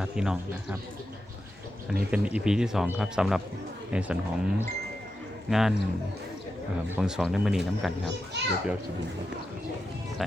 ครับพี่น้องนะครับ อันนี้เป็น EP ที่ 2 ครับสำหรับในส่วนของงานเอ่อบงสรวงในมือนีน้ำกันครับเดี๋ยวเดี๋ยวคิดดูครับใส่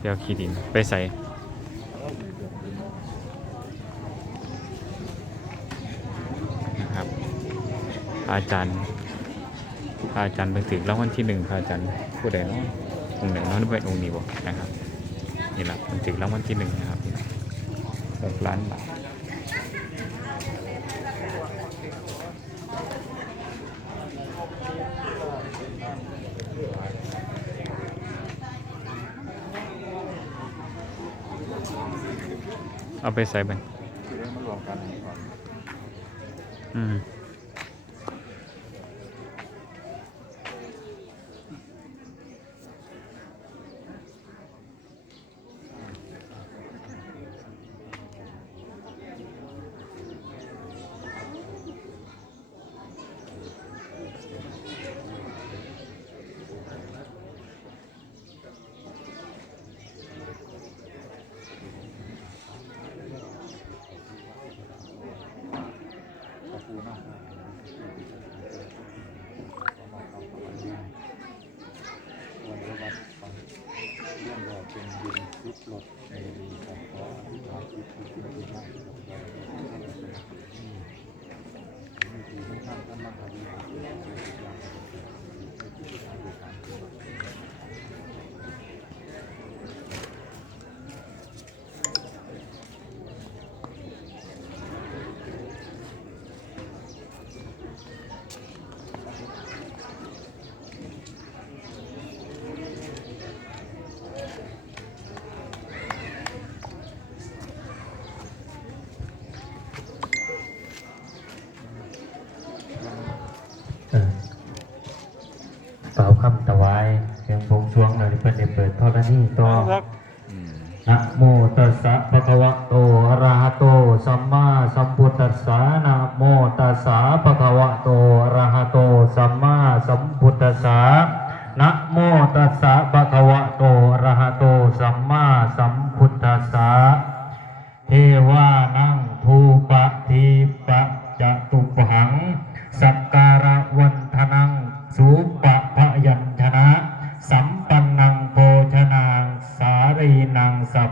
เดี๋ยวขีดินไปใส่นะครับอาจารย์อาจารย์ไปถึงรางวัลที่หนึ่งพระอาจารย์ผู้ใดเนาะองค์ไหนเนาะเป็นองค์นี้บ่นะครับนี่แหละมันถึงรางวัลที่หนึ่งนะครับ หกล้านบาทเอาไปใส่ไปคือให้มารวมกันก่อนอืม ขอบคุณนะวันระวัดฟังเรื่องราวเป็นดินยุบ ลดในดีของพระอธิษฐานจิตที่คุณดีมารับมีดีไม่ท่านท่านมาทำดี เออ เป่าคำถวายเสียงบวงสรวงหน่อยเพื่อนได้เปิดทอดนี่ต่ออืมนะโมตัสสะภะคะวะโตอะระหะโตสัมมาสัมพุทธัสสะนะโมตัสสะภะคะวะโตอะระหะโตสัมมาสัมพุทธัสสะนะโมตัสสะภะคะวะโตอะระหะโต สัมปันนังโภชนางสารีนางสัม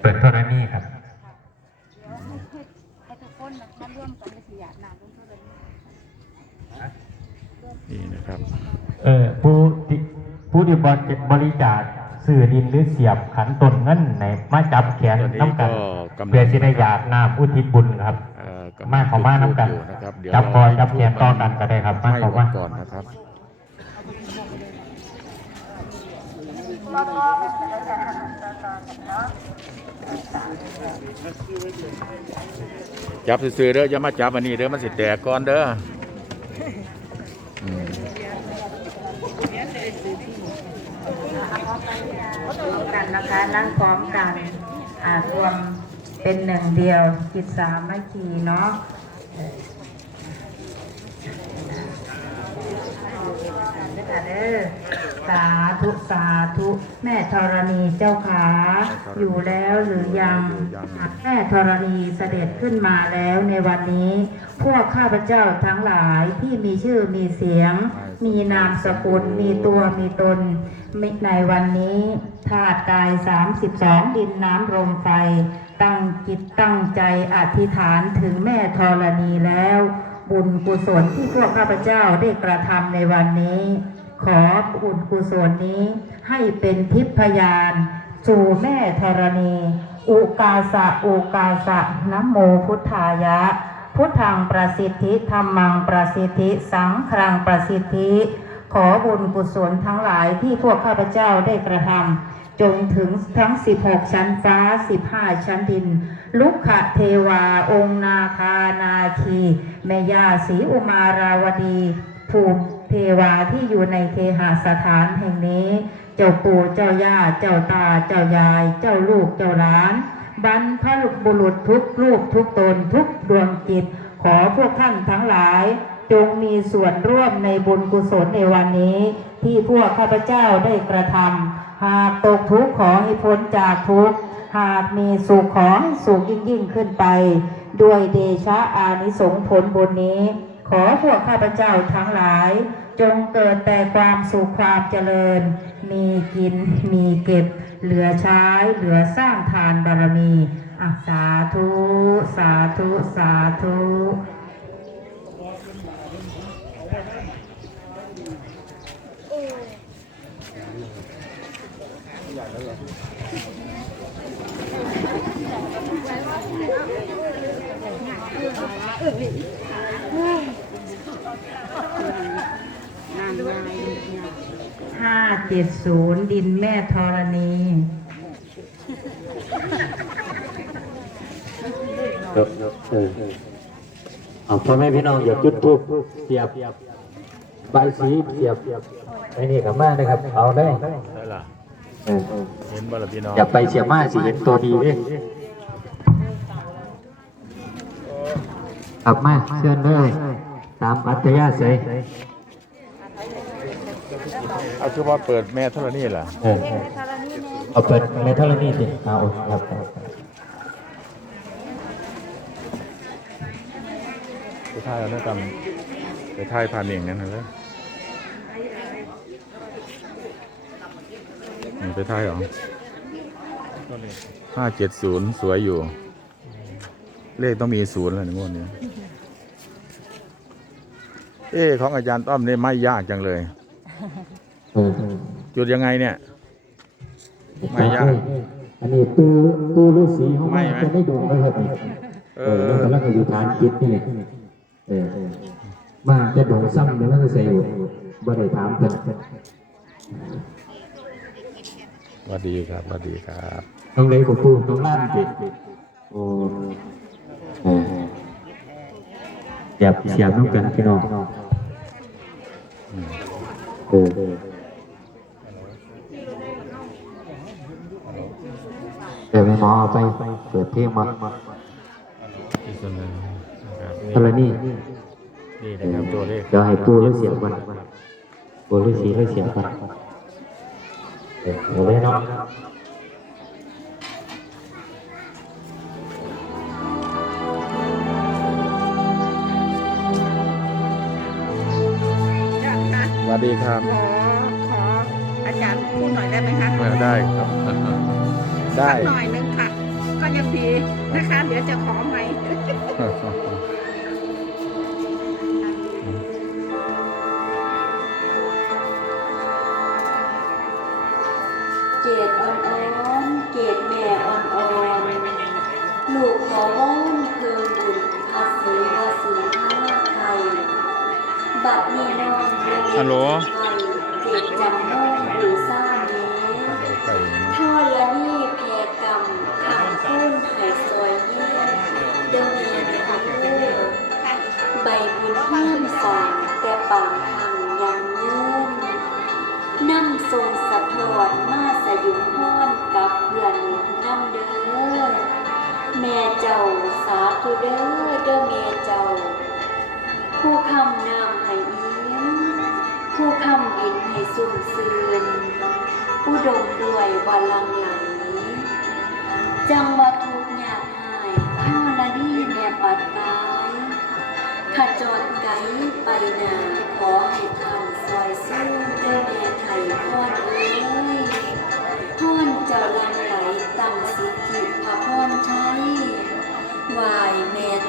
เปิดเท่านั้นนี่ครับให้ทุกคนมาร่วมกันในสิยาดน้ำร่วมกันนี่นะครับ เออผู้ที่ผู้ที่บริบริจาคสื่อดินหรือเสียบขันตนเงินในมาจับแขนตอนนี้น้ำกัก็นกำลังเพื่อสิได้หยาดน้ำอุทิศบุญครับเอ่อกำลังมาของมาน้ำกันอยู่นะครับเดี๋ยวจับคอเราจับแขนต่อกันก็ได้ครับมาให้ของก่มาก่อนนะครับ จับซื้อๆเด้ออย่ามาจับอันนี้เด้อมันสิแตกก่อนเด้อกันนะคะนั่งพร้อมกันอ่ารวมเป็นหนึ่งเดียวจิตสามัคคีเนาะเด้อ สาธุสาธุแม่ธรณีเจ้าขาอยู่แล้วหรือยังแม่ธรณีเสด็จขึ้นมาแล้วในวันนี้ พวกข้าพเจ้าทั้งหลายที่มีชื่อมีเสียง มีนามสกุลมีตัวมีตนมิในวันนี้ธาตุกาย 32 ดินน้ำลมไฟ ตั้งจิตตั้งใจอธิษฐานถึงแม่ธรณีแล้ว บุญกุศลที่พวกข้าพเจ้าได้กระทำในวันนี้ ขอบุญกุศลนี้ให้เป็นทิพยานสู่แม่ธรณี อุกาสะอุกาสะนะโมพุทธายะ พุทธังประสิทธิธรรมังประสิทธิ สังฆังประสิทธิ ขอบุญกุศลทั้งหลายที่พวกข้าพเจ้าได้กระทำจงถึงทั้ง 16 ชั้นฟ้า 15 ชั้นดิน ลุกขเทวา องค์นาคานาคี แม่ย่าศรีอุมาราวดี ภูมิ เทวาที่อยู่ในเคหสถานแห่งนี้ เจ้าปู่เจ้าย่า เจ้าตา เจ้ายาย เจ้าลูก เจ้าหลาน บรรพบุรุษทุกรูปทุกตนทุกดวงจิต ขอพวกท่านทั้งหลาย จงมีส่วนร่วมในบุญกุศลในวันนี้ ที่พวกข้าพเจ้าได้กระทำหากตกทุกข์ขอให้พ้นจากทุกข์หากมีสุขขอให้สุขยิ่งยิ่งขึ้นไป ด้วยเดชะอานิสงส์ผลบุญนี้ ขอพวกข้าพเจ้าทั้งหลาย จงเกิดแต่ความสุขความเจริญ มีกินมีเก็บ เหลือใช้เหลือสร้างทานบารมีอะสาธุ สาธุ สาธุห้าเจ็ดศูนย์ดินแม่ธรณีเออเออเอาพ่อแม่พี่น้องอย่าจุดทูบเสียบใบายสีเสียบไอ้นี่กับแม่นะครับ เอาได้ได้ล่ะเออเห็นบ่ล่ะพี่น้องอย่าไปเสียบมาสิเห็นตัวดีเด้กลับมาเชิญเลยตามอัธยาศัย เอาคือว่าเปิดแม่เท่านี้ล่ะเออเอาเปิดเมทัลนี่สิเอาครับไปถ่ายเอาหน้ากรรมไปถ่ายผ่านเองนั่นน่ะเลยนี่ไปถ่ายเหรอห้าเจ็ดศูนย์สวยอยู่ เลขต้องมีศูนย์แล้วในงวดนี้ เอ๊ะของอาจารย์ต้อมเนี่ยไม่ยากจังเลยเออ จุดยังไงเนี่ย ไม่ยาก อันนี้ปูปูฤาษีเขาไม่มาไหมจะได้ดูไหมครับเอเอออแล้วก็แล้วก็อยู่ฐานจิตนี่แหละเออเออมาจะโดงซ้ำเดี๋ยวมันจะใส่อยู่บ่ได้ถามเพิ่นสวัสดีครับสวัสดีครับต้องเลยกับปูต้องล้านจิตโอ้เออเสียบเสียบน้องกันพี่น้องเออ เออเดี๋ยวไปหมอเอาไปเปิดเพลงมาที่สุดเลยนะครับเท่าไหรนี่นี่นะครับตัวเลขเดี๋ยวให้ปูแล้วเสียงก่อนปูฤาษีแล้วเสียงก่อนเดี๋ยวเอาไว้เนาะสวัสดีครับ ขอ ขออาจารย์พูดหน่อยได้ไหมคะเออได้ครับ ได้ สักหน่อยนึงค่ะ ก็ยังดีนะคะ เดี๋ยวจะขอไหมค์เกดอ่อนๆเกดแม่อ่อนๆลูกขอม้อนคืนบุญภาษีภาษีข้าไทยบัดนี้น้องเรียน ฮัลโหล แม่เจ้าสาธุเด้อเด้อแม่เจ้า ผู้คำนามให้ยิ้มผู้คำอินให้สุ่มซืนอุดมด้วยวาลังไหลจังวัทุกข์ยากหายข้าละนี่แม่ปัดตายขจรไกไปหนาขอให้ท่านซอยสู้เด้อแม่ไทยพอเอ้ยพอนเจ้าลัง วายแม่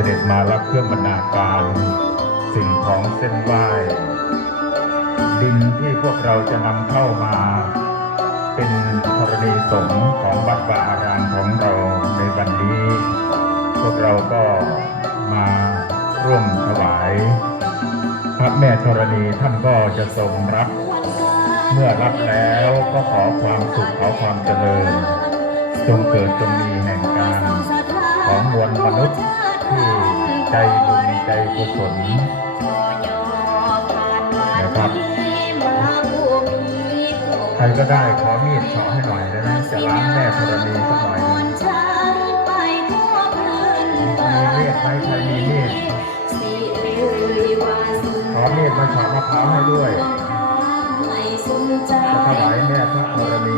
เสด็จมารับเครื่องบรรณาการ สิ่งของเส้นไหว้ดินที่พวกเราจะนำเข้ามา เป็นธรณีสงฆ์ของวัดวาอารามของเราในวันนี้ พวกเราก็มาร่วมถวาย พระแม่ธรณีท่านก็จะทรงรับ เมื่อรับแล้วก็ขอความสุขขอความเจริญ จงเกิดจงมีแห่งการของมวลมนุษย์ ใจบุญใจกุศลนะครับใครก็ได้ขอมีดเฉาะให้หน่อยได้ไหมจะล้างแม่ธรณีสักหน่อยหนึ่งมีมีดไหมใครมีมีดขอมีดมาเฉาะมะพร้าวให้ด้วยจะถวายแม่พระธรณี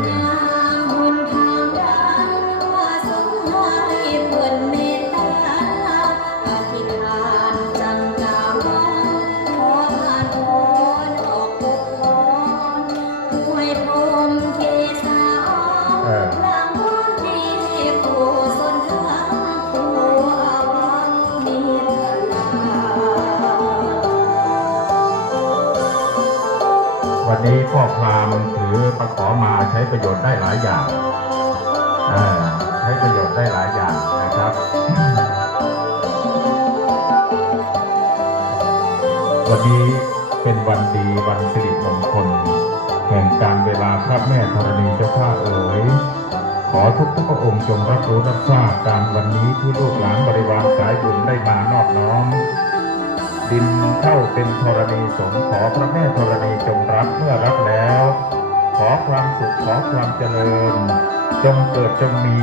ประโยชน์ได้หลายอย่างใช้ประโยชน์ได้หลายอย่างนะครับ วันนี้เป็นวันดีวันสิริมงคล แห่งการเวลาพระแม่ธรณีเจ้าข้าเอ๋ยขอทุกทุกพระองค์จงรับรู้รับทราบการวันนี้ที่ลูกหลานบริวารสายบุญได้มานอบน้อมดินเข้าเป็นธรณีสงขอพระแม่ธรณีจงรับเมื่อรับแล้ว อความสุขขอความเจริญ จงเกิดจงมี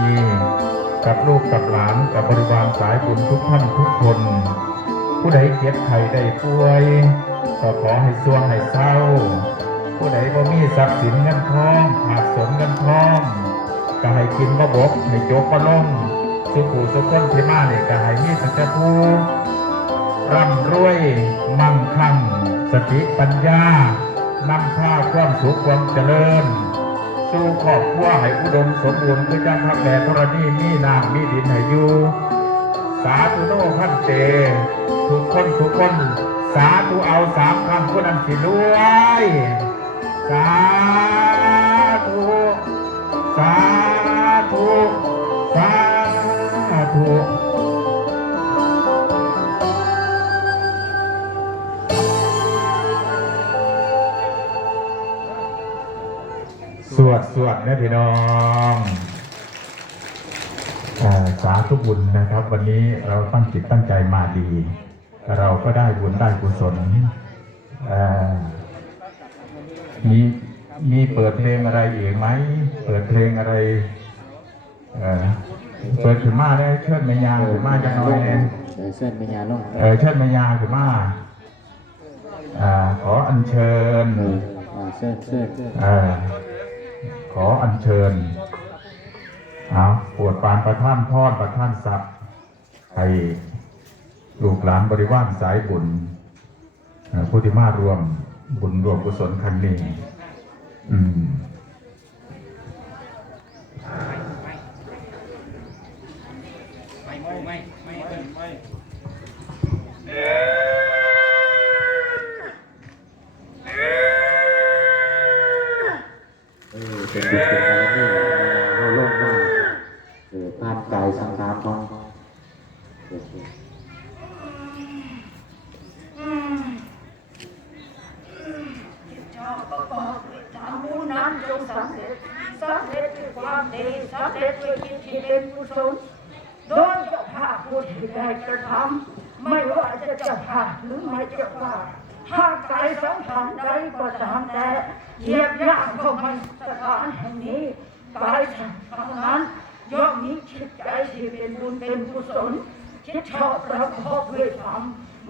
กับลูกกับหลานกับบริวารสายบุญทุกท่านทุกคน ผู้ใดเจ็บไข้ได้ป่วยก็ขอให้สวงให้เศร้า ผู้ใดบ่มีทรัพย์สินเงินทองขาดสนเงินทองก็ให้กินบ่บกให้จกบ่ลงสุขูสุขคนที่มาเนี่ยก็ให้มีสัจภูร่ำรวยมั่งคั่งสติปัญญา นำพาความสุขความเจริญ สู่ครอบครัวให้อุดมสมบูรณ์คือจังพระแม่ธรณีมีน้ำมีดินให้อยู่สาธุโนพันเตทุกคนทุกคน สาธุเอาสามคำผู้นั้นสิรวย สาธุ สา พี่น้องเอ่อสาธุบุญนะครับ วันนี้เราตั้งจิตตั้งใจมาดี เราก็ได้บุญได้กุศลเอ่อมีมีเปิดเพลงอะไรอีกไหม เปิดเพลงอะไรเออเปิดขึ้นมาได้เชิดแม่ยาขึ้นมาจังน้อยเนี่ยเออเส้นเป็นยาลงเออเชิดแม่ยาขึ้นมาอ่าขออัญเชิญเอออ่าเส้นเส้นเออ ขออัญเชิญเอาปวดปานประท่านพอดประท่านทรัพย์ให้ลูกหลานบริวารสายบุญผู้ที่มารวมบุญรวมกุศลครั้งนี้ อืมเออ เป็นบุญเป็นบารมีเราลงมาเออผ่านกายสังขารของโอเคทำบุญนั้นจงสำเร็จสำเร็จด้วยความดีสำเร็จด้วยจิตที่เป็นกุศลโดยเจ้าภาพผู้ที่ได้กระทำไม่ว่าจะเจ้าภาพหรือไม่เจ้าภาพ หากใจสัมพันธ์ใดก็ตามแต่เหยียบย่างเข้ามาสถานแห่งนี้กายสัมพันธ์นั้นย่อมมีจิตใจที่เป็นบุญเป็นกุศลที่ชอบประกอบด้วยธรรม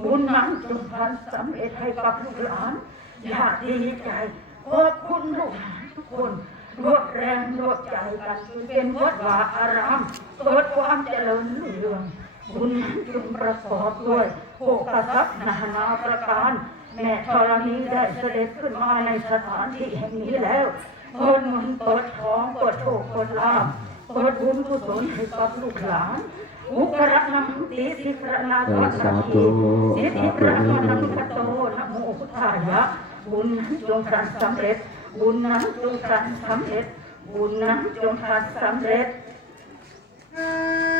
บุญนั้นจงพันสำเร็จให้กับลูกหลานอยากดีใจขอบคุณลูกหลานทุกคนรวดแรงรวดใจกันจนเป็นวัดวาอารามเกิดความเจริญรุ่งเรืองบุญนั้นจงประกอบด้วย โภคทรัพย์นานาประการ แม่ธรณีได้เสด็จขึ้นมาในสถานที่แห่งนี้แล้วเปิดเงินเปิดทองเปิดโชคเปิดลาภเปิดบุญกุศลให้กับลูกหลานมุกระนัมติสิกระนาคาสาธุสิทธิพระนัมคโตนะโมพุทธายะบุญนั้นจงการสำเร็จ บุญนั้นจงการสำเร็จ บุญนั้นจงการสำเร็จเ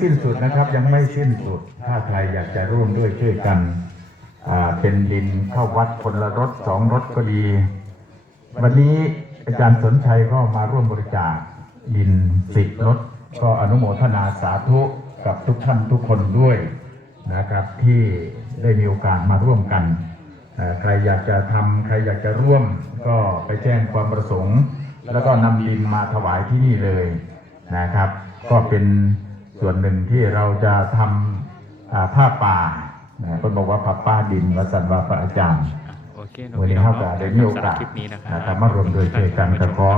สิ้นสุดนะครับ ยังไม่สิ้นสุด ถ้าใครอยากจะร่วมด้วยช่วยกันเป็นดินเข้าวัดคนละรถสองรถก็ดี วันนี้อาจารย์สนชัยก็มาร่วมบริจาคดินสิบรถ ก็อนุโมทนาสาธุกับทุกท่านทุกคนด้วยนะครับที่ได้มีโอกาสมาร่วมกัน ใครอยากจะทำใครอยากจะร่วมก็ไปแจ้งความประสงค์ แล้วก็นำดินมาถวายที่นี่เลยนะครับ ก็เป็น ส่วนหนึ่งที่เราจะทำอ่าผ้าป่านะคนบอกว่าผ้าป่าดินวัสันวาพระอาจารย์โอเควันนี้เนาะเขาก็ได้มีโอกาสสำหรับคลิปนี้นะคนะครัรับบมารวมโดวยช่วยกันก็ขอ